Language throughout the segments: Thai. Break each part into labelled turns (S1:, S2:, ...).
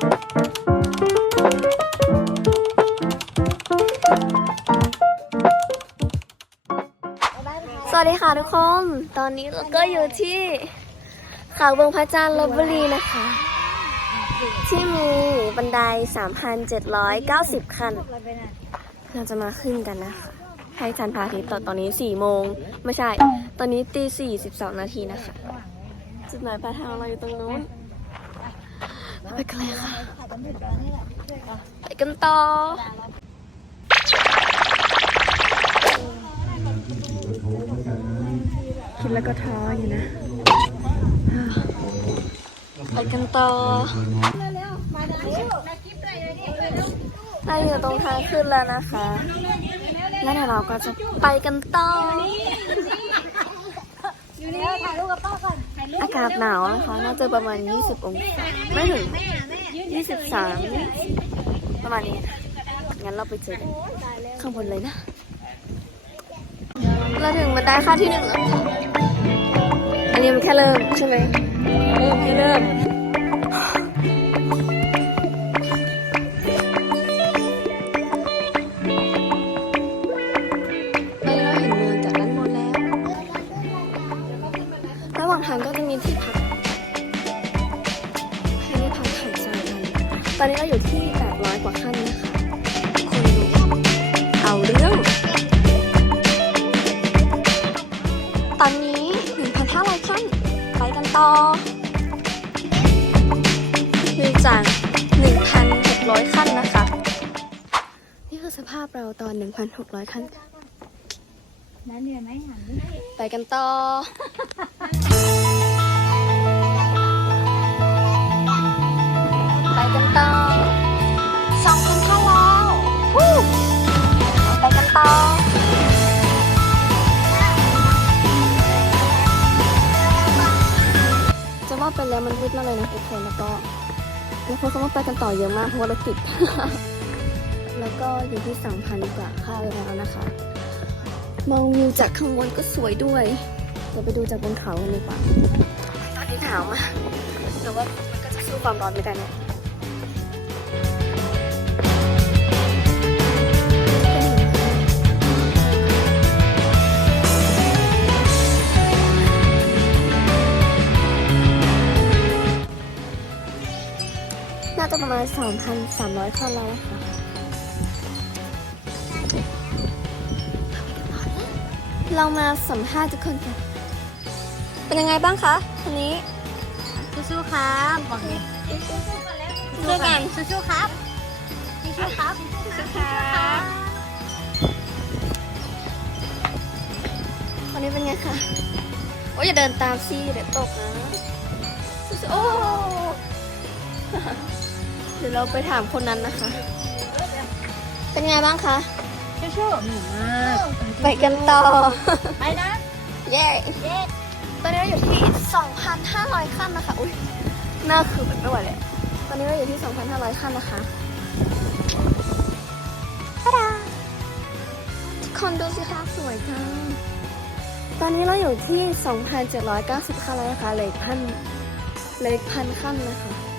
S1: สวัสดีค่ะทุกคน ตอนนี้เราก็อยู่ที่เขาวงพระจันทร์ลบบุรีนะคะ ที่มีบันได 3,790 ขั้น เราจะมาขึ้นกันนะคะให้ทันพาทิตตอนตอนนี้ 4 โมง ไม่ใช่ ตอนนี้ตี4 12 นาทีนะคะ จุดหมายปลายทางเราอยู่ตรงนู้น ไปกันเลยค่ะ ไปกันต่อคิดแล้วก็ท้ออยู่นะ ไปกันต่อเราอยู่ตรงทางขึ้นแล้วนะคะ แล้วเดี๋ยวเราก็จะไปกันต่ออายรูปกา อากาศหนาวนะคะน่าจะประมาณ 20 องศาไม่ถึง 23 ประมาณนี้งั้นเราไปเจอกันข้างบนเลยนะเราถึงบันไดขั้นที่หนึ่งแล้วอันนี้มันแค่เริ่มใช่ไหมเริ่มแค่เริ่มางทางก็จะมีที่พักให้ได้พักถ่ายใจกัน ตอนนี้เราอยู่ที่ 800 กว่าขั้นนะคะคนดูเอาเรื่อง ตอนนี้ 1,500 ขั้น ไปกันต่อวิวจาก 1,600 ขั้นนะคะ นี่คือสภาพเราตอน 1,600 ขั้น
S2: น้าเหนื่อยไหมหัน
S1: ไปกันต่อาไปแล้วมันมืดมากเลยนะทุกคนแล้วก็แล้วพวกเขาก็ไปกันต่อเยอะมากเพราะว่าเราติด แล้วก็อยู่ที่สองพันกว่าค่าไปแล้วนะคะ มองวิวจากข้างบนก็สวยด้วยเดี๋ยวไปดูจากบนเขากันดีกว่าตอนนี้หนาวมากแต่ว่ามันก็จะสู้ความร้อนไม่ได้เนี่ย 3,300คนแล้วนะคะเรามาสัมภาษณ์ทุกคนกัน เป็นยังไงบ้างคะวันนี้
S2: สู้ๆครับบอกเลย
S1: สู้ๆกัน
S2: สู้ๆครับสู้ๆครับสู้ๆครับ
S1: วันนี้เป็นไงคะโอ้ยอย่าเดินตามซี่เดี๋ยวตกนะสู้ๆโอ้ เดี๋ยวเราไปถามคนนั้นนะคะ เป็นไงบ้างคะ
S2: สู้ๆหนูมาก
S1: ไปกันต่อ
S2: ไปนะ
S1: เย้
S2: เย้
S1: ตอนนี้เราอยู่ที่ 2,500 ขั้นนะคะ อุ้ยหน้าคือแบบไม่ไหวเลยอะตอนนี้เราอยู่ที่ 2,500 ขั้นนะคะตาดาทุกคนดูสิคะสวยจังตอนนี้เราอยู่ที่ 2,790 ขั้นแล้วนะคะเหล็กพันเหล็กพันขั้นนะคะไปกันต่อ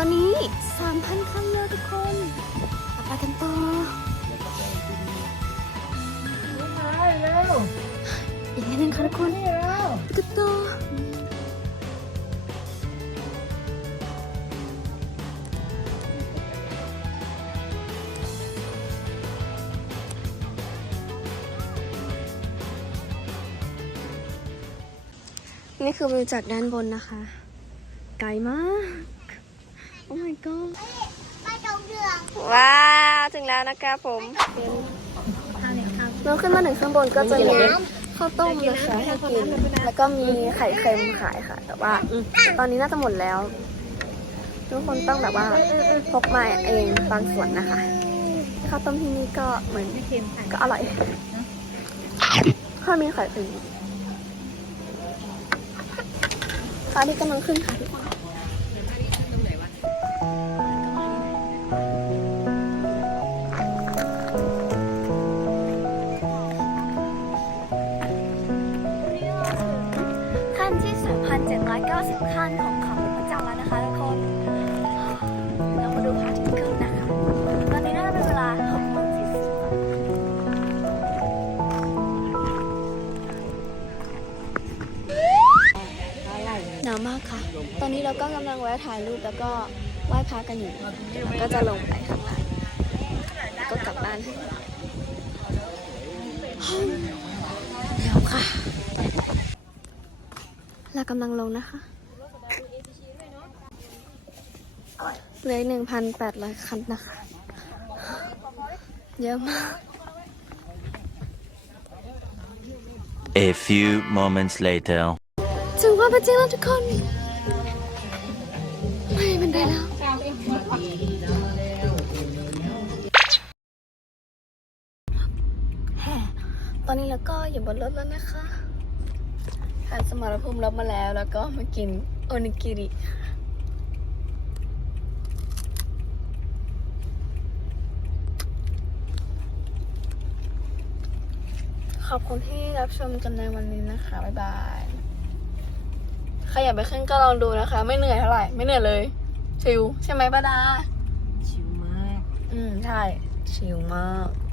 S1: ตอนนี้ 3,000ขั้นแล้วทุกคนไปกันต่อ
S2: เร็ว
S1: อีกนิดนึงค่ะทุกคน
S2: เร็ว
S1: กระโตนี่คือวิวจากด้านบนนะคะ ไกลมาก โอ้ my god ว้าวถึงแล้วนะคะผม
S2: ข้าวเหนียวข้าว
S1: เราขึ้นมาถึงข้างบนก็จะมีข้าวต้มนะคะให้กินแล้วก็มีไข่เค็มขายค่ะ แต่ว่าตอนนี้น่าจะหมดแล้ว ทุกคนต้องแบบว่าพกมาเองบางส่วนนะคะข้าวต้มที่นี่ก็เหมือน
S2: ไม่เค็มค่ะ
S1: ก็อร่อยข้าวมีไข่เค็มข้าวที่กำลังขึ้นค่ะทุกคน ขั้นที่ 2,790 ขั้นของเขาพระเจ้าแล้วนะคะทุกคน เรามาดูพระอที่เกิดหนนะคะ ตอนนี้น่าจะเป็นเวลา6โมง40ค่ะหนาวมากค่ะ ตอนนี้เราก็กำลังแวะถ่ายรูปแล้วก็ ไหว้พระกันอยู่แล้วก็จะลงไปข้างล่างแล้วก็กลับบ้านเดี๋ยวค่ะ เรากำลังลงนะคะเหลือหนึ่งพันแปดร้อยคันนะคะ เยอะมาก
S3: A few moments later.
S1: ถึงว่าเป็นจริงแล้วทุกคน ตอนนี้เราก็อยู่บนรถแล้วนะคะผ่านสมรภูมิรบมาแล้วแล้วก็มากินโอนิกิริขอบคุณที่รับชมกันในวันนี้นะคะ บ๊ายบายใครอยากไปขึ้นก็ลองดูนะคะ ไม่เหนื่อยเท่าไหร่ ไม่เหนื่อยเลย ชิลใช่ไหมป้าดา
S2: ชิวมาก
S1: อืม ใช่ ชิลมาก